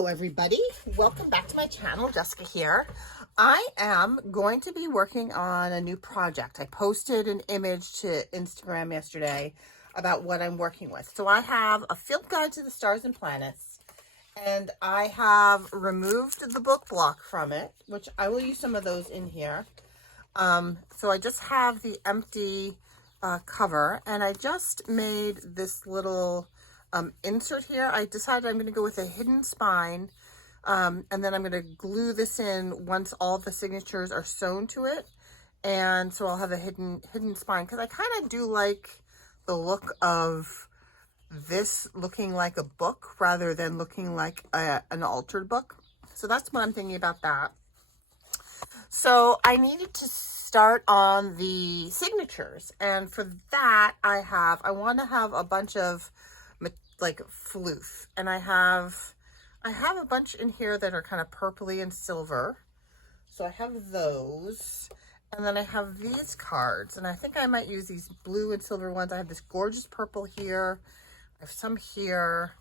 Hello everybody, welcome back to my channel. Jessica here. I am going to be working on a new project. I posted an image to Instagram yesterday about what I'm working with. So I have a field guide to the stars and planets, and I have removed the book block from it, which I will use some of those in here. So I just have the empty cover, and I just made this little insert here. I decided I'm going to go with a hidden spine, and then I'm going to glue this in once all the signatures are sewn to it, and so I'll have a hidden spine, because I kind of do like the look of this looking like a book rather than looking like an altered book. So that's what I'm thinking about that. So I needed to start on the signatures, and for that I want to have a bunch of like floof, and I have a bunch in here that are kind of purpley and silver, so I have those. And then I have these cards, and I think I might use these blue and silver ones. I have this gorgeous purple here, I have some here,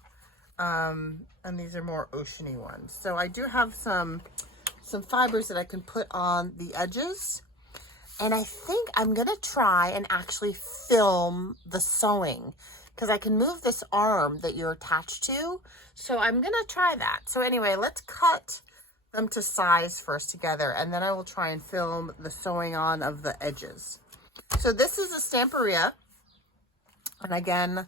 and these are more oceany ones. So I do have some fibers that I can put on the edges, and I think I'm gonna try and actually film the sewing, because I can move this arm that you're attached to. So I'm gonna try that. So anyway, let's cut them to size first together, and then I will try and film the sewing on of the edges. So this is a Stamperia, and again,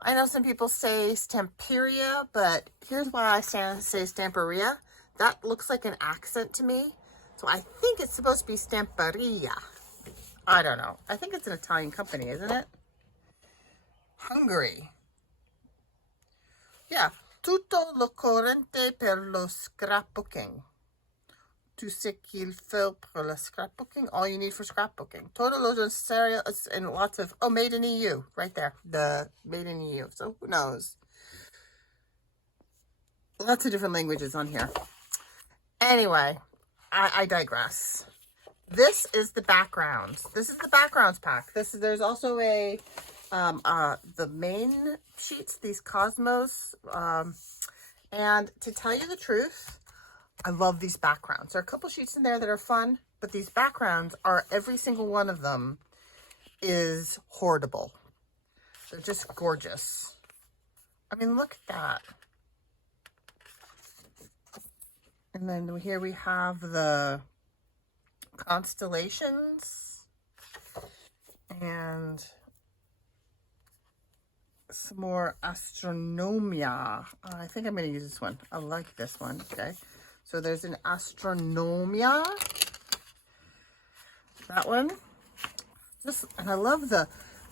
I know some people say Stamperia, but here's why I say Stamperia. That looks like an accent to me, so I think it's supposed to be Stamperia. I don't know. I think it's an Italian company, isn't it? Hungary. Yeah. Tutto l'occorrente per lo scrapbooking. Tu sais qu'il faut pour le scrapbooking. All you need for scrapbooking. Todo lo necesario, and lots of, oh, made in EU. Right there. The made in EU. So who knows? Lots of different languages on here. Anyway, I digress. This is the backgrounds. This is the backgrounds pack. There's also a the main sheets, these Cosmos, and to tell you the truth, I love these backgrounds. There are a couple sheets in there that are fun, but these backgrounds are, every single one of them is hoardable. They're just gorgeous. I mean, look at that. And then here we have the constellations and some more astronomia. I think I'm going to use this one. I like this one. Okay, so there's an astronomia, that one. And I love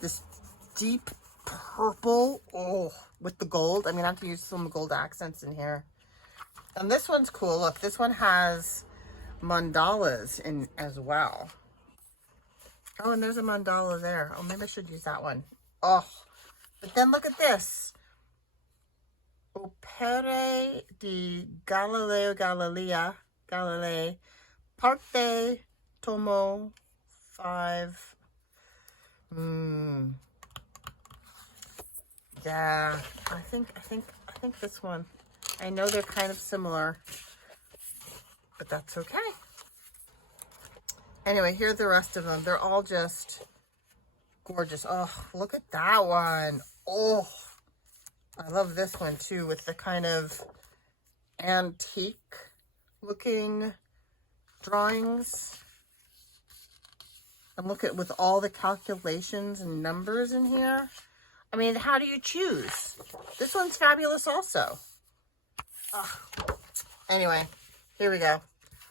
this deep purple, oh, with the gold. I mean, I have to use some gold accents in here. And this one's cool. Look, this one has mandalas in as well. Oh, and there's a mandala there. Oh, maybe I should use that one. Oh, but then look at this. Opere di Galileo Galilei, parte tomo 5. Yeah, I think this one. I know they're kind of similar, but that's okay. Anyway, here are the rest of them. They're all just gorgeous. Oh, look at that one. Oh, I love this one too, with the kind of antique looking drawings. And look at, with all the calculations and numbers in here. I mean, how do you choose? This one's fabulous also. Anyway, here we go.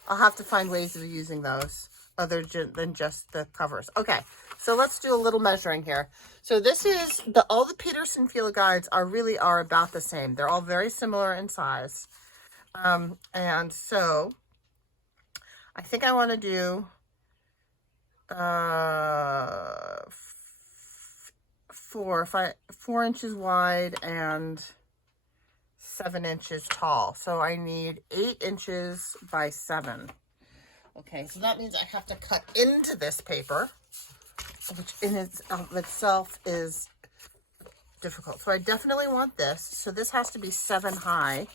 I'll have to find ways of using those other than just the covers. Okay, so let's do a little measuring here. So this is all the Peterson field guides are about the same. They're all very similar in size. And so I think I want to do 4 inches wide and 7 inches tall. So I need 8 inches by 7. Okay, so that means I have to cut into this paper, which in itself is difficult. So I definitely want this. So this has to be 7 high.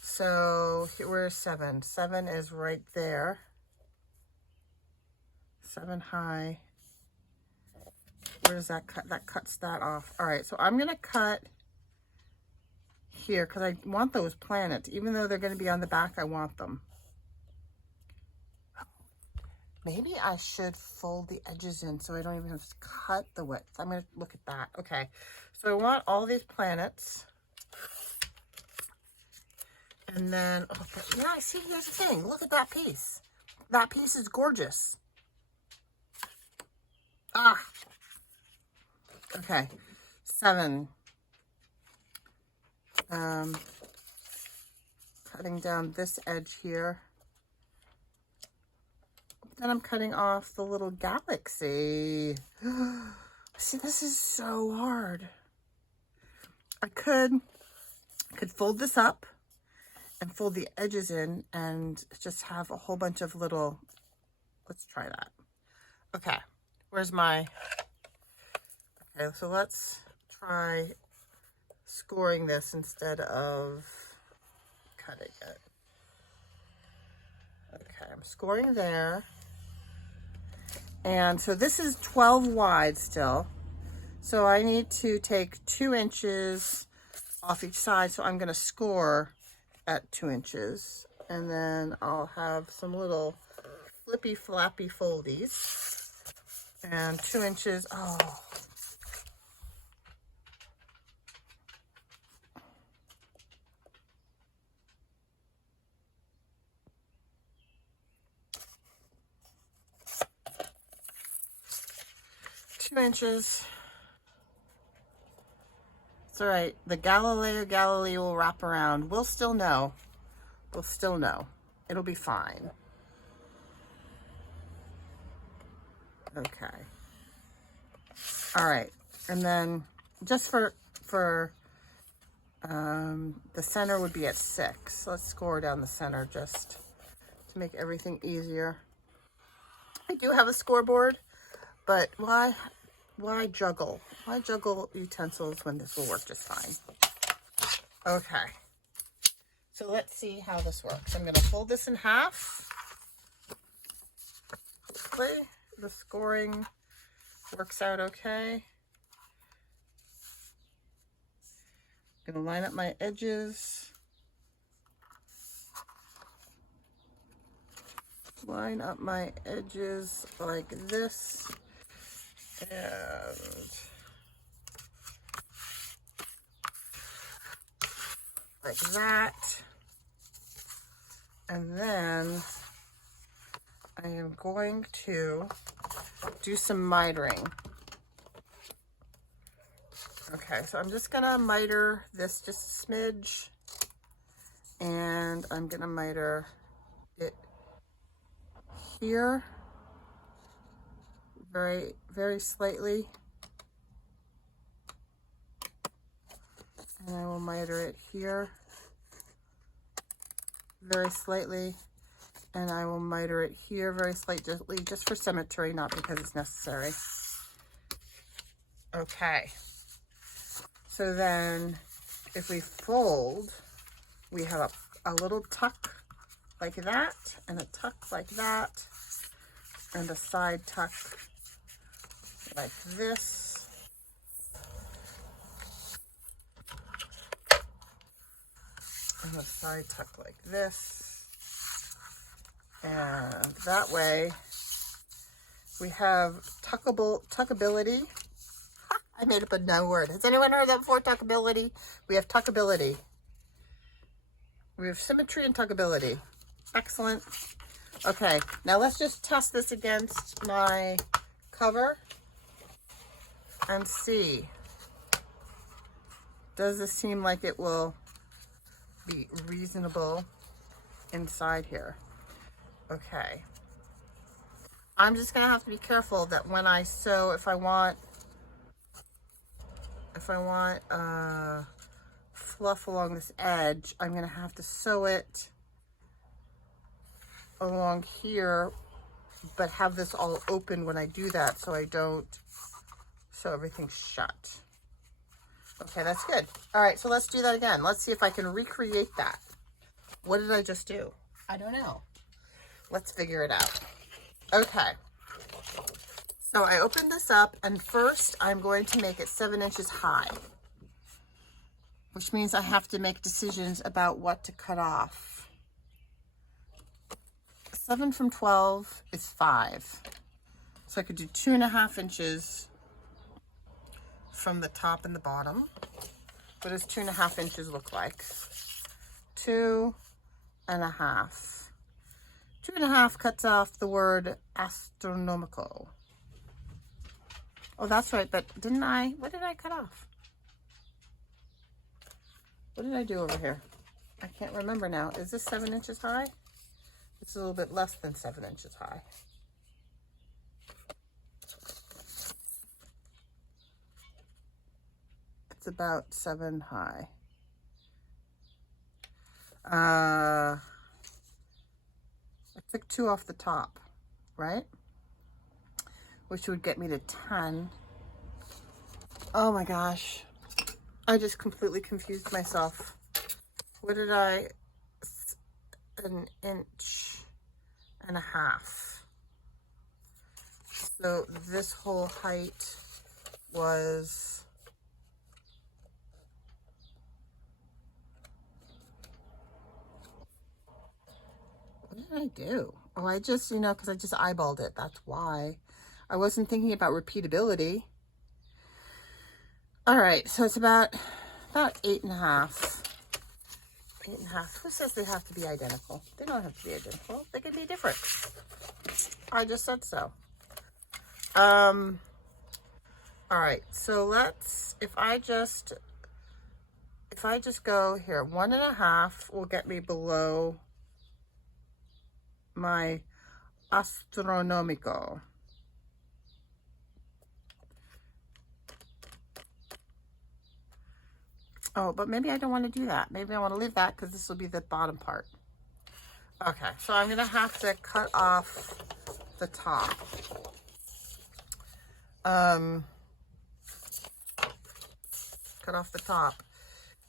So where's 7? 7 is right there. 7 high. Where does that cut? That cuts that off. All right, so I'm gonna cut here because I want those planets. Even though they're gonna be on the back, I want them. Maybe I should fold the edges in so I don't even have to cut the width. I'm gonna look at that. Okay, so I want all these planets. And then, oh, yeah, see, here's the thing. Look at that piece. That piece is gorgeous. Ah. Okay. 7. Cutting down this edge here. Then I'm cutting off the little galaxy. See, this is so hard. I could fold this up and fold the edges in and just have a whole bunch of little, let's try that. Okay, where's my, okay, so let's try scoring this instead of cutting it. Okay, I'm scoring there. And so this is 12 wide still. So I need to take 2 inches off each side. So I'm gonna score at 2 inches. And then I'll have some little flippy flappy foldies. And 2 inches, oh. Inches. It's all right. The Galileo Galilei will wrap around. We'll still know. We'll still know. It'll be fine. Okay. All right. And then just for the center would be at 6. Let's score down the center just to make everything easier. I do have a scoreboard, but why juggle? Why juggle utensils when this will work just fine? Okay. So let's see how this works. I'm going to fold this in half. Hopefully the scoring works out okay. I'm going to line up my edges. Line up my edges like this. And like that. And then I am going to do some mitering. Okay, so I'm just gonna miter this just a smidge, and I'm gonna miter it here very, very slightly. And I will miter it here very slightly. And I will miter it here very slightly, just for symmetry, not because it's necessary. Okay. So then if we fold, we have a little tuck like that, and a tuck like that, and a side tuck like this. And a side tuck like this. And that way we have tuckability. I made up a new word. Has anyone heard that before? Tuckability? We have tuckability. We have symmetry and tuckability. Excellent. Okay, now let's just test this against my cover and see. Does this seem like it will be reasonable inside here? Okay. I'm just gonna have to be careful that when I sew, if I want fluff along this edge, I'm gonna have to sew it along here, but have this all open when I do that, so I don't sew everything shut. Okay, that's good. All right, so let's do that again. Let's see if I can recreate that. What did I just do? I don't know. Let's figure it out. Okay. So I opened this up, and first I'm going to make it 7 inches high, which means I have to make decisions about what to cut off. 7 from 12 is 5. So I could do 2.5 inches from the top and the bottom. What does 2.5 inches look like? 2.5. 2.5 cuts off the word astronomical. Oh, that's right, but didn't I? What did I cut off? What did I do over here? I can't remember now. Is this 7 inches high? It's a little bit less than 7 inches high. It's about 7 high. I took 2 off the top, right? Which would get me to 10. Oh my gosh. I just completely confused myself. What did I, 1.5 inches. So this whole height was, what did I do? Oh, I just, because I just eyeballed it. That's why. I wasn't thinking about repeatability. All right, so it's about 8.5. 8.5. Who says they have to be identical? They don't have to be identical. They can be different. I just said so. All right, so let's, if I just go here, 1.5 will get me below my astronomical. Oh, but maybe I don't want to do that. Maybe I want to leave that because this will be the bottom part. Okay, so I'm going to have to cut off the top. Cut off the top,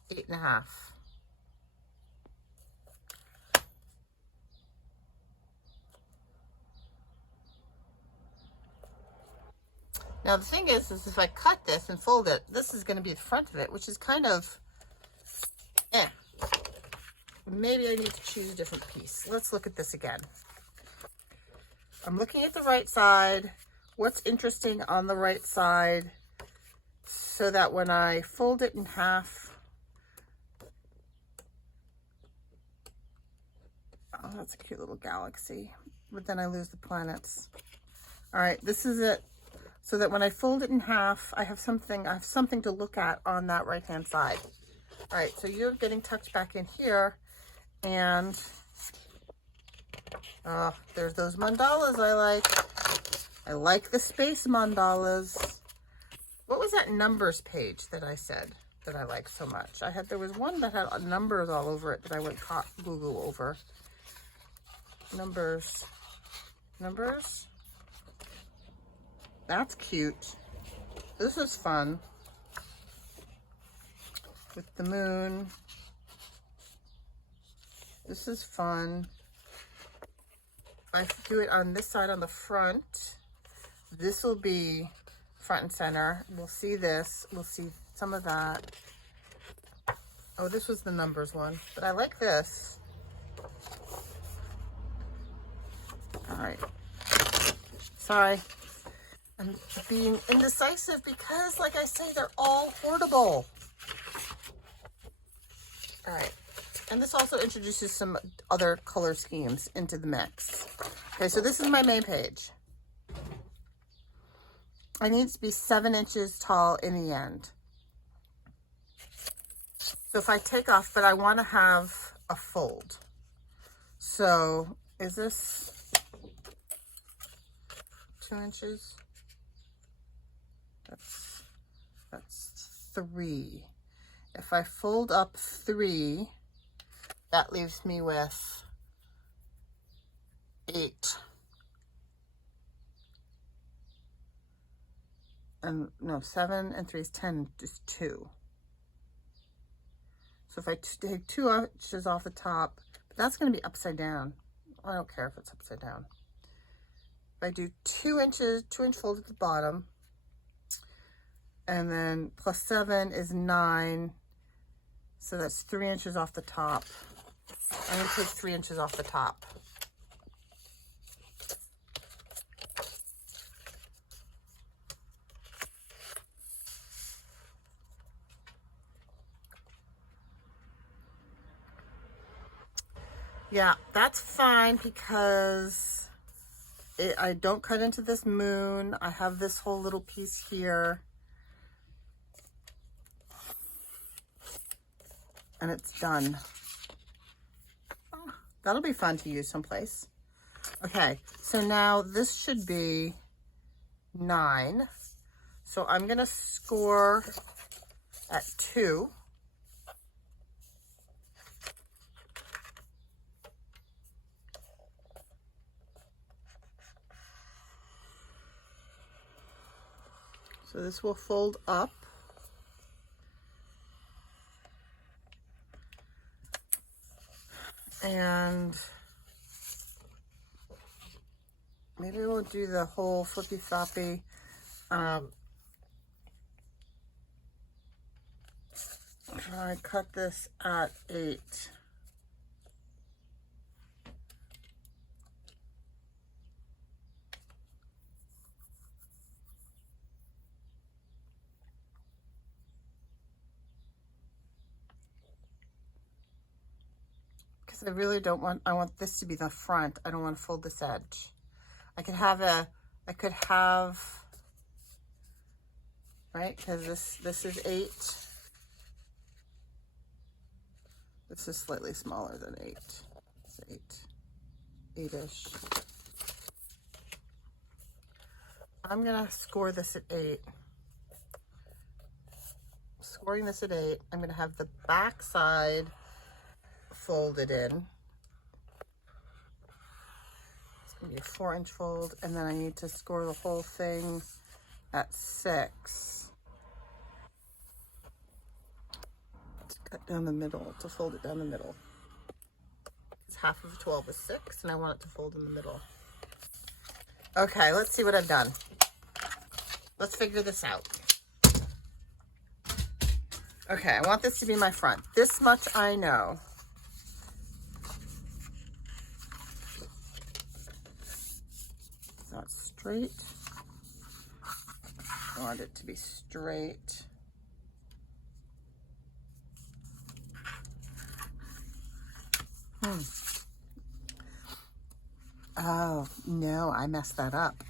8.5. Now the thing is if I cut this and fold it, this is going to be the front of it, which is kind of, maybe I need to choose a different piece. Let's look at this again. I'm looking at the right side. What's interesting on the right side so that when I fold it in half, oh, that's a cute little galaxy, but then I lose the planets. All right, this is it. So that when I fold it in half, I have something to look at on that right-hand side. All right, so you're getting tucked back in here, and there's those mandalas I like. I like the space mandalas. What was that numbers page that I said that I like so much? There was one that had numbers all over it that I went Google over. Numbers. That's cute. This is fun. With the moon. This is fun. I do it on this side on the front. This will be front and center. We'll see this. We'll see some of that. Oh, this was the numbers one. But I like this. All right. Sorry. I'm being indecisive because, like I say, they're all hoardable. All right. And this also introduces some other color schemes into the mix. Okay, so this is my main page. I need to be 7 inches tall in the end. So if I take off, but I want to have a fold. So is this 2 inches? That's 3. If I fold up 3, that leaves me with 8. And no, 7 and 3 is 10, just 2. So if I take 2 inches off the top, but that's going to be upside down. I don't care if it's upside down. If I do 2 inches, 2-inch fold at the bottom, and then plus 7 is 9. So that's 3 inches off the top. I'm going to take 3 inches off the top. Yeah, that's fine because I don't cut into this moon. I have this whole little piece here. And it's done. Oh, that'll be fun to use someplace. Okay, so now this should be 9. So I'm going to score at 2. So this will fold up. And maybe we'll do the whole flippy floppy. I cut this at 8. Because I really don't want, I want this to be the front. I don't want to fold this edge. I could have, right? Because this is 8. This is slightly smaller than 8. It's 8-ish. I'm gonna score this at 8. Scoring this at 8, I'm gonna have the back side folded in. It's gonna be a 4-inch fold, and then I need to score the whole thing at 6. To cut down the middle, to fold it down the middle. It's half of 12 is 6, and I want it to fold in the middle. Okay, let's see what I've done. Let's figure this out. Okay, I want this to be my front. This much I know. It's not straight. I want it to be straight. Oh, no, I messed that up.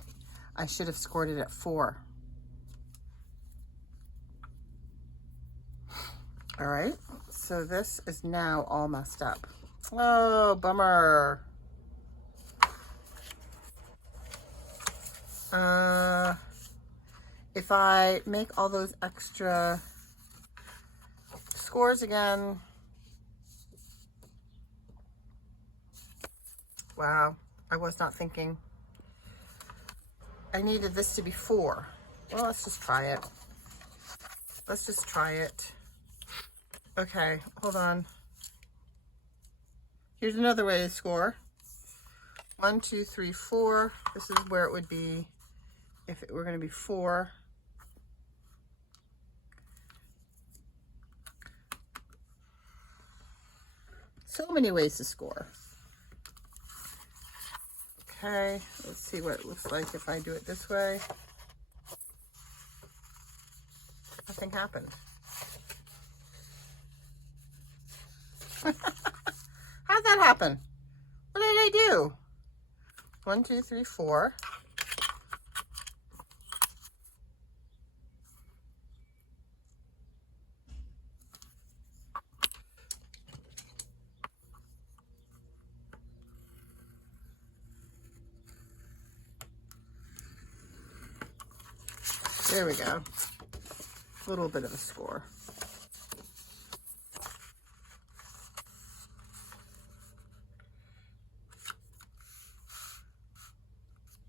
I should have scored it at 4. All right, so this is now all messed up. Oh, bummer. If I make all those extra scores again. Wow, I was not thinking. I needed this to be 4. Well, let's just try it. Let's just try it. Okay, hold on. Here's another way to score. 1, 2, 3, 4. This is where it would be if it were going to be 4. So many ways to score. Okay, let's see what it looks like if I do it this way. Nothing happened. How'd that happen? What did I do? 1, 2, 3, 4. There we go. A little bit of a score.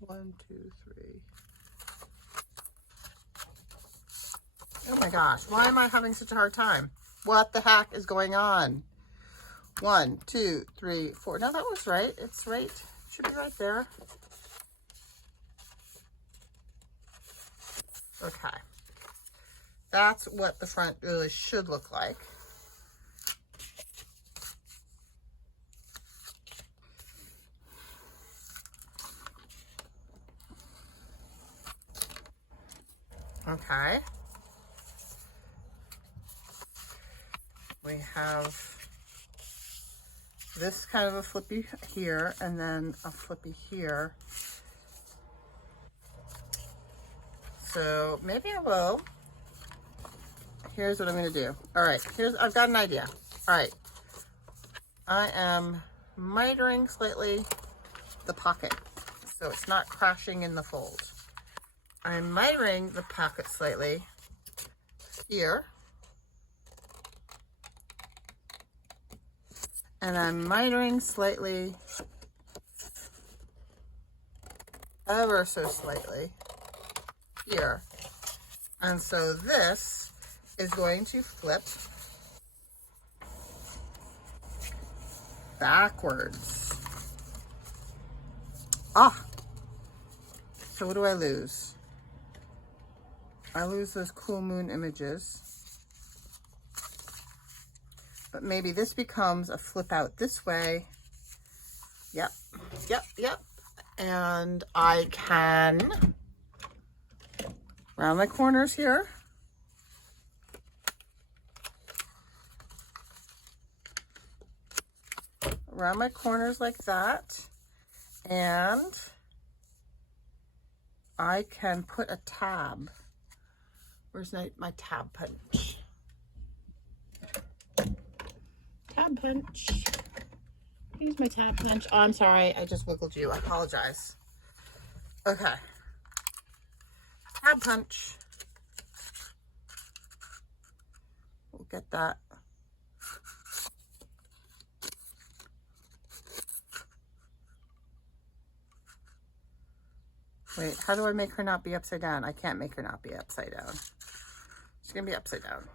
One, two, 3. Oh my gosh, why am I having such a hard time? What the heck is going on? 1, 2, 3, 4. No, that was right. It's right. Should be right there. Okay. That's what the front really should look like. Okay. We have this kind of a flippy here and then a flippy here. So maybe I will. Here's what I'm going to do. All right, I've got an idea. All right. I am mitering slightly the pocket so it's not crashing in the fold. I'm mitering the pocket slightly here. And I'm mitering slightly, ever so slightly, here. And so this is going to flip backwards. Ah! So what do I lose? I lose those cool moon images. But maybe this becomes a flip out this way. Yep, yep, yep. And I can round my corners here. Around my corners like that. And I can put a tab. Where's my tab punch? Tab punch. Here's my tab punch. Oh, I'm sorry. I just wiggled you. I apologize. Okay. Tab punch. We'll get that. Wait, how do I make her not be upside down? I can't make her not be upside down. She's going to be upside down.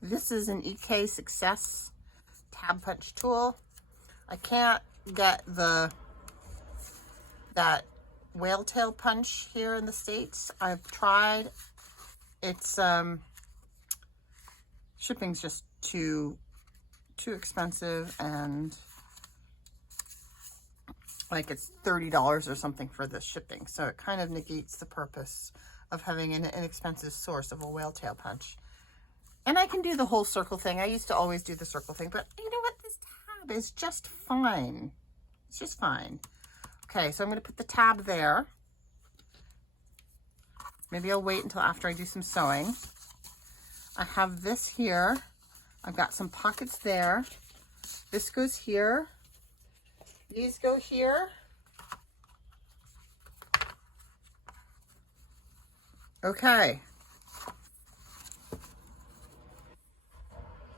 This is an EK Success tab punch tool. I can't get that whale tail punch here in the States. I've tried. It's shipping's just too expensive, and like it's $30 or something for this shipping. So it kind of negates the purpose of having an inexpensive source of a whale tail punch. And I can do the whole circle thing. I used to always do the circle thing, but you know what? This tab is just fine. It's just fine. Okay, so I'm going to put the tab there. Maybe I'll wait until after I do some sewing. I have this here. I've got some pockets there. This goes here. These go here. Okay.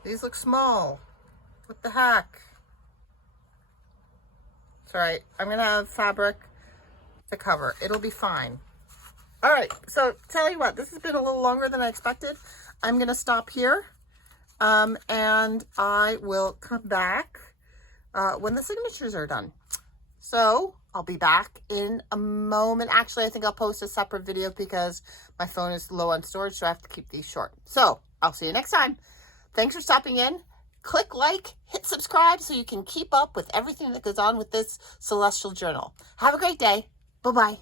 These look small. What the heck? It's all right. I'm going to have fabric to cover. It'll be fine. All right. So tell you what, this has been a little longer than I expected. I'm going to stop here. And I will come back when the signatures are done. So I'll be back in a moment. Actually, I think I'll post a separate video because my phone is low on storage, so I have to keep these short. So I'll see you next time. Thanks for stopping in. Click like, hit subscribe so you can keep up with everything that goes on with this celestial journal. Have a great day. Bye-bye.